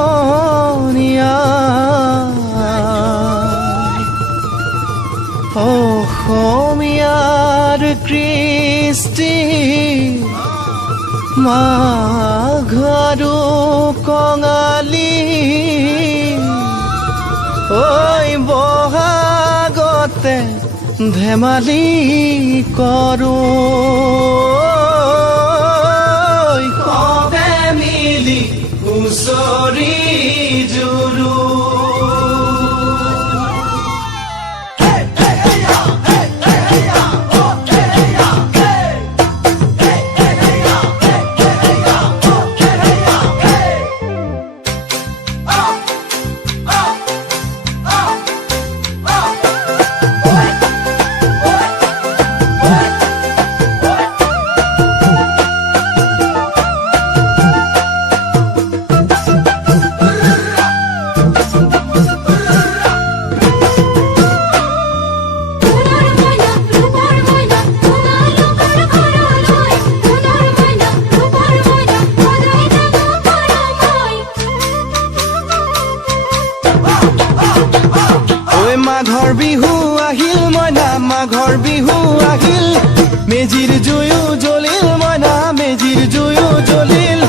সমনীয়া অসমীয়াৰ কৃষ্টি মাঘৰো কঙালী ঐ বহাগতে ধেমালি কৰোঁ কবে মিলি হুঁচৰি জুৰু মাঘৰ বিহু আহিল মইনা মাঘৰ বিহু আহিল মেজিৰ জুয়ো জ্বলিল মইনা মেজিৰ জুয়ো জ্বলিল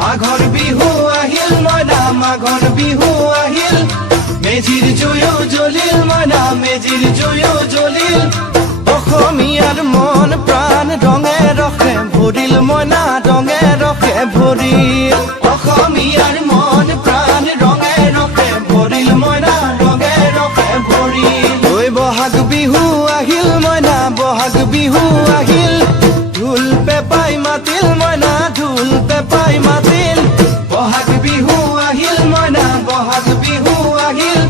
মাঘৰ বিহু আহিল মইনা মাঘৰ বিহু আহিল মেজিৰ জুয়ো জ্বলিল মইনা মেজিৰ জুয়ো জ্বলিল অসমীয়াৰ মন প্ৰাণ ৰঙে ৰসে ভৰিল মইনা ৰঙে ৰসে ভৰিল অসমীয়াৰ মন প্ৰাণ ৰঙে ৰসে ভৰিল মইনা ৰঙে ৰসে ভৰিল ঐ বহাগ বিহু আহিল মইনা বহাগ বিহু আহিল ঢোল পেপাই মাতিল মইনা ঢোল পেপাই মাতিল বহাগ বিহু আহিল মইনা বহাগ বিহু আহিল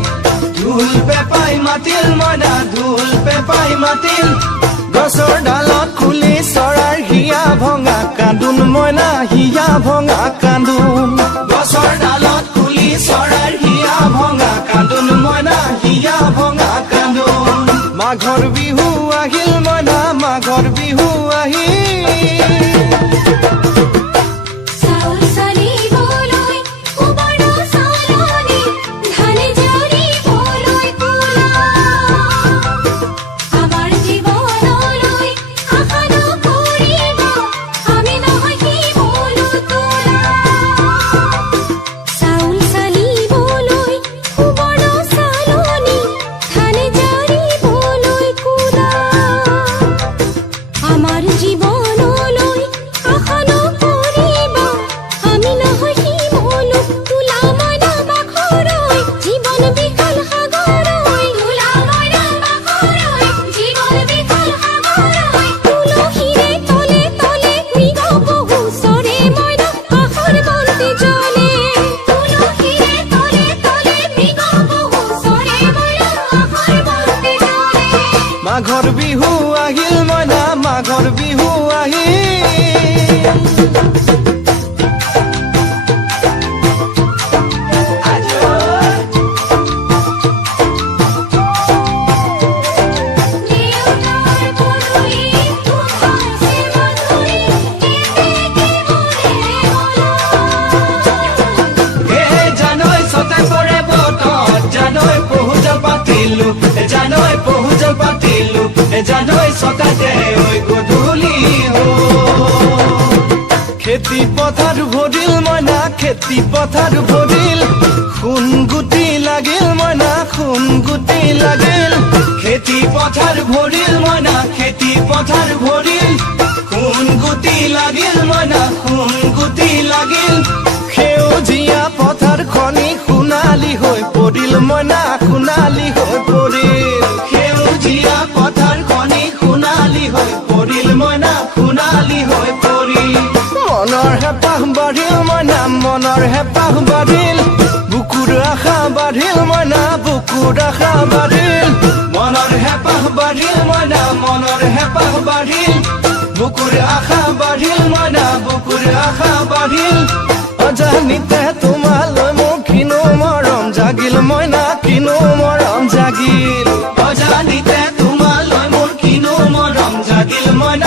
ঢোল পেপাই মাতিল মইনা ঢোল পেপাই মাতিল গছৰ ডালত খুলি চৰাৰ হিয়া ভঙা কান্দোন মইনা হিয়া ভঙা কান্দোন গছৰ ডালত খুলি চৰাৰ হিয়া ভঙা কান্দোন মইনা হিয়া ভঙা কান্দোন মাঘৰ বিহু আহিল মইনা মাঘৰ বিহু আহিল মাঘৰ বিহু আহিল মইনা মাঘৰ বিহু আহিল জানৈ ছতে পৰে বতত জানৈ পহুজল পাতিলো জানৈ পহুজল পাতিলো জানৈ ছটাতে ঐ গধূলি খেতি পথাৰ ভৰিল মইনা খেতি পথাৰ ভৰিল সোণ গুটি লাগিল মইনা সোণ গুটি লাগিল খেতি পথাৰ ভৰিল মইনা খেতি পথাৰ ভৰিল সোণ গুটি লাগিল মইনা সোণ গুটি লাগিল সেউজীয়া পথাৰ খনি সোণালী হৈ পৰিল মইনা সোণালী হৈ পৰিল সেউজীয়া পথাৰ খনি সোণালী হৈ পৰিল মইনা সোণালী হৈ পৰিল মনৰ হেঁপাহ বাঢ়িল মইনা মনৰ হেঁপাহ বাঢ়িল বুকুৰ আশা বাঢ়িল মইনা বুকুৰ আশা বাঢ়িল মনৰ হেঁপাহ বাঢ়িল মইনা মনৰ হেঁপাহ বাঢ়িল বুকুৰ আশা বাঢ়িল মইনা বুকুৰ আশা বাঢ়িল অজানিতে তোমালৈ মোৰ কিনো মৰম জাগিল মইনা কিনো মৰম জাগিল অজানিতে তোমালৈ মোৰ কিনো মৰম জাগিল মইনা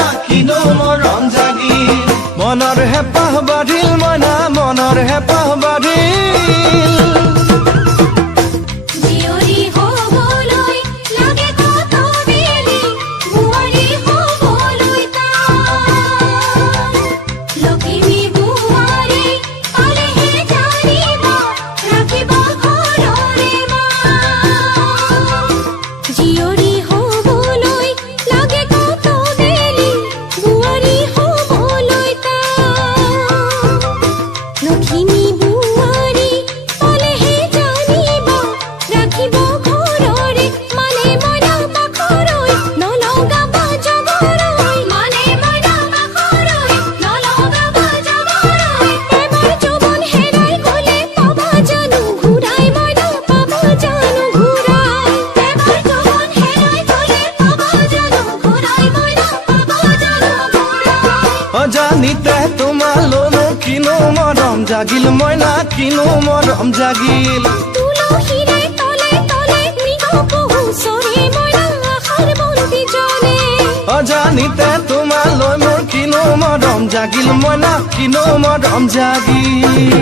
অজানিতে তোমালৈ মোৰ কিনো মৰম জাগিল মইনা কিনো মৰম জাগিল তুলসীৰে তলে তলে মৃগ পহু চৰে মইনা আশাৰ বন্তি জ্বলে অজানিতে তোমালৈ মোৰ কিনো মৰম জাগিল মইনা কিনো মৰম জাগিল